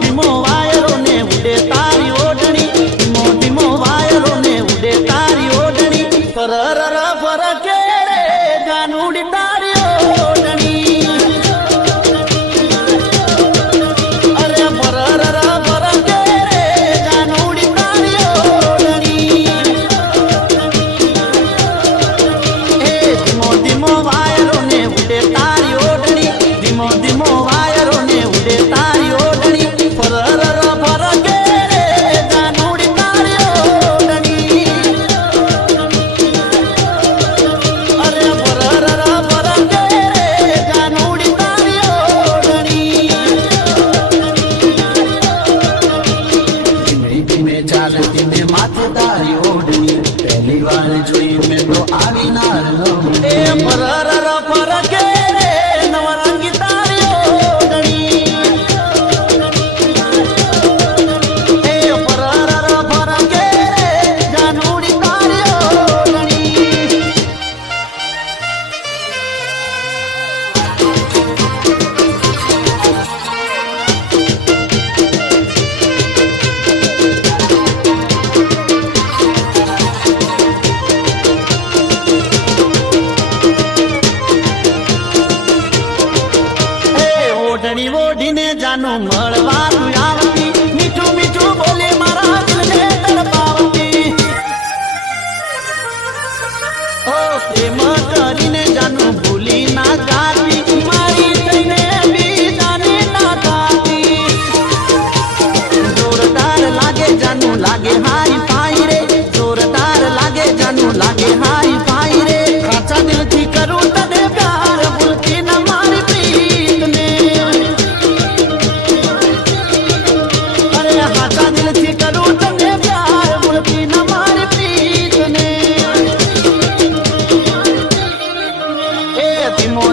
ધીમો વાયરો ને ઉડે તારી ઓઢણી, ધીમો વાયરો ને ઉડે તારી ઓઢણી, ફરર ફરકે રે જાનુડી તારી ઓઢણી, અરે ફરર ફરકે રે જાનુડી તારી ઓઢણી, એ ધીમો વાયરો ને ઉડે તારી ઓઢણી, ધીમો વાયરો ને ઉડે તારી ઓઢણી, ફરર ફરકે રે જાનુડી તારી ઓઢણી, અરે ફરર ફરકે રે જાનુડી તારી ઓઢણી. ધીમે ધીમે ચાલતી મેં માથે તારી ઓઢણી, પહેલી વાર જોઈ મેં તો આવી નાર એ ફરર ફરકે રે નવરંગી તારી ઓઢણી, એ ફરર ફરકે રે જાનુડી તારી ઓઢણી. ઓઢણી ઓઢીને જાનું મળવાનું આવતી, મીઠું મીઠું બોલે મારા દિલને તડપાવતી, ઓ પ્રેમ કરીને જાનું ભૂલી ના જાતી, મારી થઈને બીજાને ના જાતી, જોરદાર લાગે જાનું લાગે હાઈ ફાઈ રે, જોરદાર લાગે જાનું લાગે હાઈ ફાઈ રે, સાચા દિલથી કરું તને પ્યાર, ભૂલતી ના મારી પ્રીતને, અરે સાચા દિલથી કરું તને પ્યાર, ભૂલતી ના મારી પ્રીતને, એ ધીમો